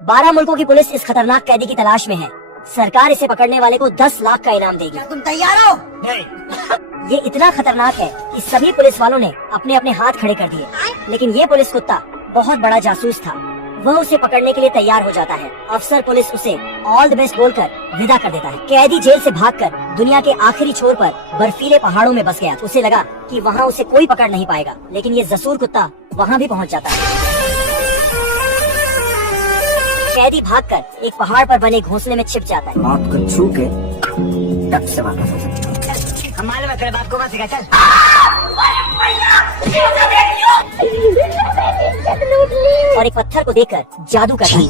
12 मुल्कों की पुलिस इस खतरनाक कैदी की तलाश में है। सरकार इसे पकड़ने वाले को 10 लाख का इनाम देगी। तुम तैयार हो? ये इतना खतरनाक है कि सभी पुलिस वालों ने अपने अपने हाथ खड़े कर दिए। लेकिन ये पुलिस कुत्ता बहुत बड़ा जासूस था। वह उसे पकड़ने के लिए तैयार हो जाता है। अफसर पुलिस उसे ऑल द बेस्ट बोलकर विदा कर देता है। कैदी जेल से भागकर दुनिया के आखिरी छोर पर बर्फीले पहाड़ों में बस गया। उसे लगा कि वहाँ उसे कोई पकड़ नहीं पाएगा, लेकिन ये जसूर कुत्ता वहाँ भी पहुँच जाता है। कैदी भागकर एक पहाड़ पर बने घोंसले में छिप जाता है। मौत को छू के तब से वापस हो सकते हैं। हमारे में तेरे बाप को मत सिखा, चल। और एक पत्थर को देखकर जादू करता है।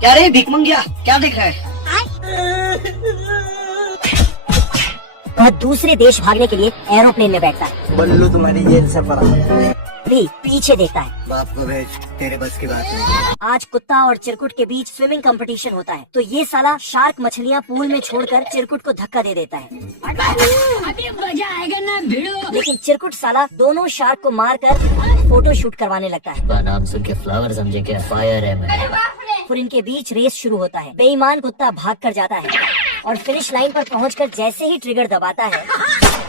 क्या रे भीख मंगिया, क्या देख रहा है? वह दूसरे देश भागने के लिए एरोप्लेन में बैठता है। बल्लू तुम्हारी जेल से पड़ा। भी पीछे देखता है। बाप को भेज, तेरे बस की बात नहीं। आज कुत्ता और चिरकुट के बीच स्विमिंग कंपटीशन होता है, तो ये साला शार्क मछलियाँ पूल में छोड़कर चिरकुट को धक्का दे देता है। अभी मजा आएगा ना भिड़ो। लेकिन चिरकुट साला दोनों शार्क को मारकर फोटो शूट करवाने लगता है। नाम सुन के फ्लावर समझे क्या? फायर है मैं। फिर इनके बीच रेस शुरू होता है। बेईमान कुत्ता भाग कर जाता है और फिनिश लाइन पर पहुंचकर जैसे ही ट्रिगर दबाता है,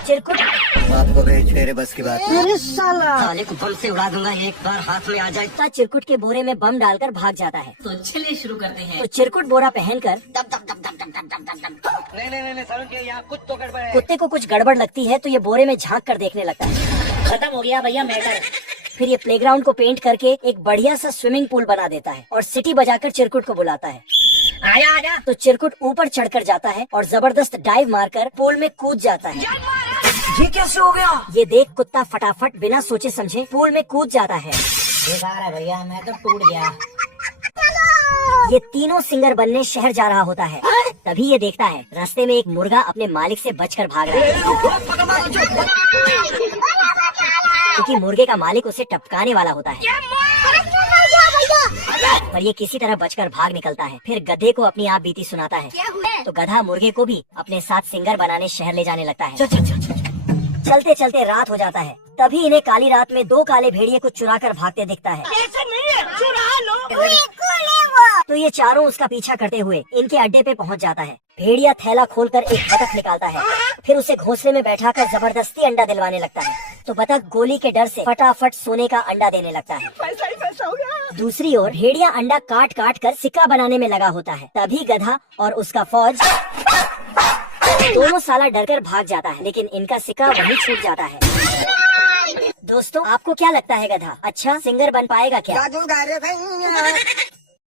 चिरकुट बाप को भेज, तेरे बस की बात नहीं। अरे साला, साले को बम से उड़ा दूंगा एक बार हाथ में आ जाए। कुत्ता चिरकुट के बोरे में बम डालकर भाग जाता है। तो चलिए शुरू करते हैं। तो चिरकुट बोरा पहनकर नहीं सर, यहाँ कुछ तो गड़बड़ है। कुत्ते को कुछ गड़बड़ लगती है, तो ये बोरे में झांक कर देखने लगता है। खत्म हो गया भैया मैटर। फिर ये प्लेग्राउंड को पेंट करके एक बढ़िया सा स्विमिंग पूल बना देता है और सिटी बजाकर चिरकुट को बुलाता है। आया आजा। तो चिरकुट ऊपर चढ़कर जाता है और जबरदस्त डाइव मारकर पूल में कूद जाता है। ये कैसे हो गया? ये देख कुत्ता फटाफट बिना सोचे समझे पूल में कूद जाता है। बेकार है भैया, मैं तो टूट गया। ये तीनों सिंगर बनने शहर जा रहा होता है। तभी ये देखता है रास्ते में एक मुर्गा अपने मालिक से बचकर भाग रहा है, क्योंकि मुर्गे का मालिक उसे टपकाने वाला होता है। पर ये किसी तरह बचकर भाग निकलता है। फिर गधे को अपनी आप बीती सुनाता है, तो गधा मुर्गे को भी अपने साथ सिंगर बनाने शहर ले जाने लगता है। चलते चलते रात हो जाता है। तभी इन्हें काली रात में 2 काले भेड़िए को चुरा कर भागते दिखता है। तो ये चारों उसका पीछा करते हुए इनके अड्डे पे पहुंच जाता है। भेड़िया थैला खोलकर एक बतख निकालता है, फिर उसे घोंसले में बैठाकर जबरदस्ती अंडा दिलवाने लगता है। तो बतख गोली के डर से फटाफट सोने का अंडा देने लगता है। दूसरी ओर भेड़िया अंडा काट काट कर सिक्का बनाने में लगा होता है। तभी गधा और उसका फौज दोनों साला डरकर भाग जाता है, लेकिन इनका सिक्का वहीं छूट जाता है। दोस्तों, आपको क्या लगता है गधा अच्छा सिंगर बन पाएगा क्या?